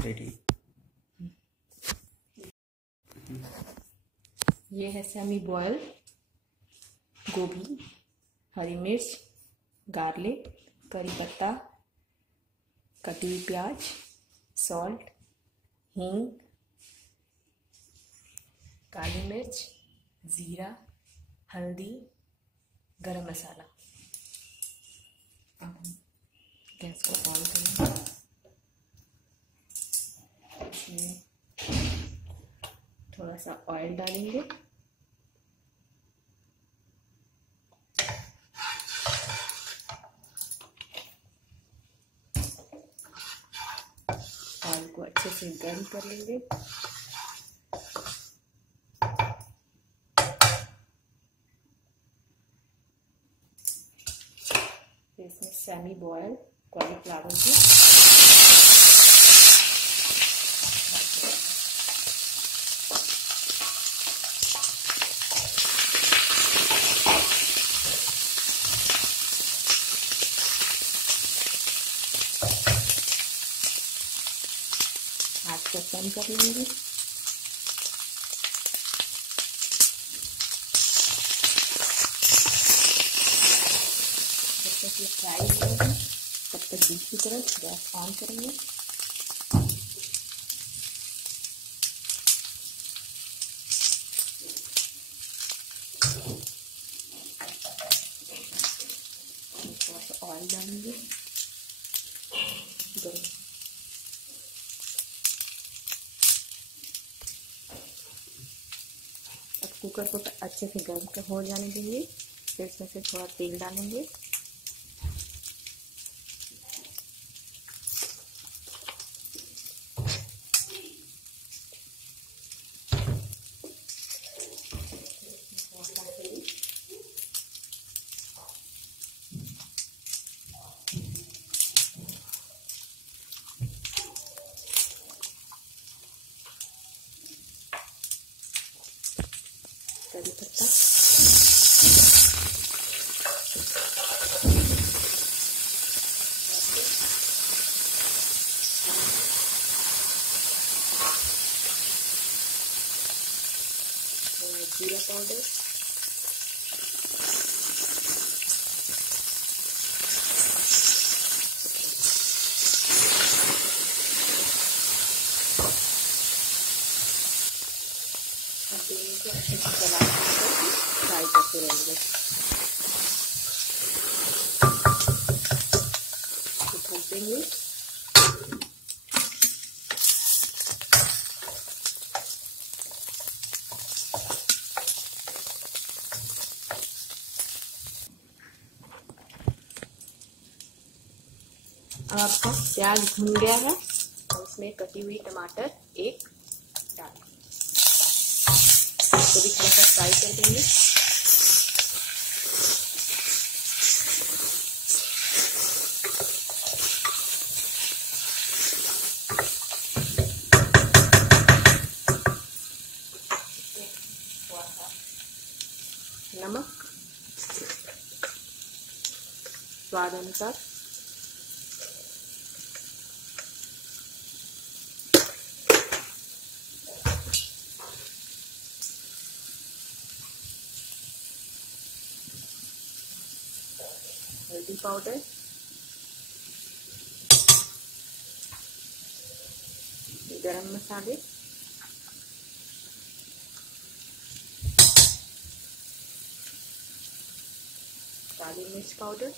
Ready. ये है semi boil गोभी, हरी मिर्च, गार्लिक, करी पत्ता, कटी हुई प्याज, सॉल्ट, हींग, काली मिर्च, ज़ीरा, हल्दी, गरम मसाला। अब हम गैस को ऑन करेंगे। इसमें थोड़ा सा ऑयल डालेंगे। ऑयल को अच्छे से गर्म कर लेंगे। इसमें सेमी बॉयल कॉलीफ्लावर की आँच को कम कर लेंगे। जब तक ये फ्राई हो जाएगी तब तक दूसरी तरफ गैस ऑन करेंगे। थोड़ा सा ऑयल डालेंगे। अब कुकर को अच्छे से गर्म हो जाने देंगे। फिर इसमें से थोड़ा तेल डालेंगे। करी पत्ता, जीरा पाउडर, को अच्छे से चला फ्राई करते रहेंगे। भूनेंगे। अब आपका प्याज भून गया है और उसमें कटी हुई टमाटर एक डाल, इसको भी थोड़ा सा फ्राई कर देंगे। थोड़ा सा नमक स्वाद अनुसार, हल्दी पाउडर, गरम मसाले, काली मिर्च पाउडर,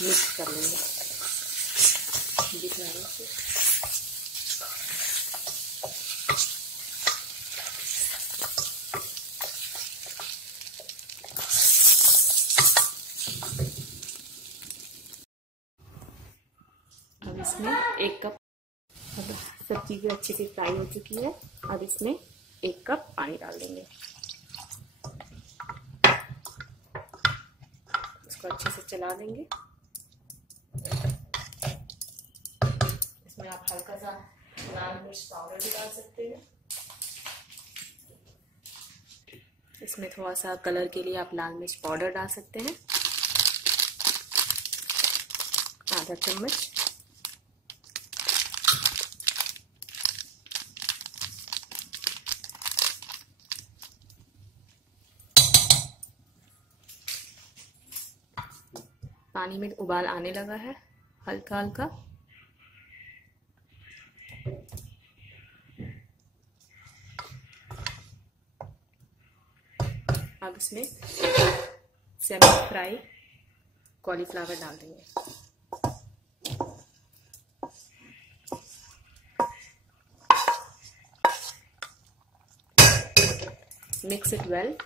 मिक्स कर लेंगे। दिख रहा है अब इसमें एक कप, सब चीजें अच्छे से फ्राई हो चुकी है। अब इसमें एक कप पानी डाल देंगे। इसको अच्छे से चला देंगे। इसमें आप हल्का सा लाल मिर्च पाउडर भी डाल सकते हैं। इसमें थोड़ा सा कलर के लिए आप लाल मिर्च पाउडर डाल सकते हैं। आधा चम्मच। पानी में उबाल आने लगा है हल्का हल्का। अब इसमें सेमी फ्राई कॉलीफ्लावर डाल देंगे। Mix it well.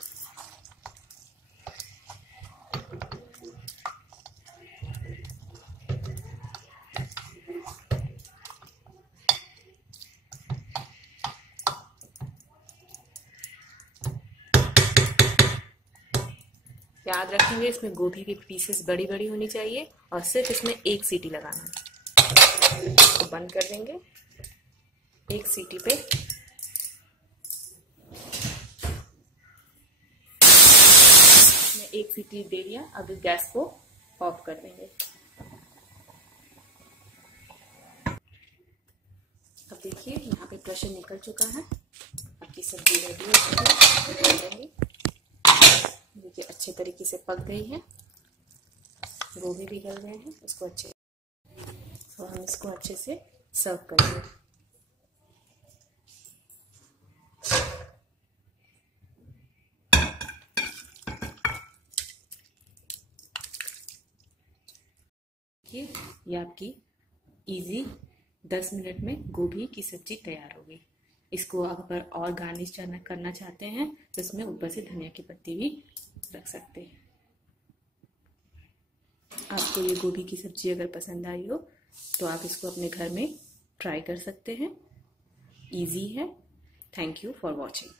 याद रखेंगे इसमें गोभी की पीसेस बड़ी बड़ी होनी चाहिए और सिर्फ इसमें एक सीटी लगाना है। तो बंद कर देंगे एक सीटी पे। इसमें एक सीटी दे दिया, अब गैस को ऑफ कर देंगे। अब देखिए यहाँ पे प्रेशर निकल चुका है। आपकी सब्जी रेडी हो चुकी है। देखिए अच्छे तरीके से पक गई है, गोभी भी गल गए हैं। इसको अच्छे तो हम इसको अच्छे से सर्व करेंगे। ये आपकी इजी 10 मिनट में गोभी की सब्जी तैयार हो गई। इसको अगर और गार्निश करना चाहते हैं तो इसमें ऊपर से धनिया की पत्ती भी रख सकते हैं। आपको ये गोभी की सब्जी अगर पसंद आई हो तो आप इसको अपने घर में ट्राई कर सकते हैं। इजी है। Thank you for watching.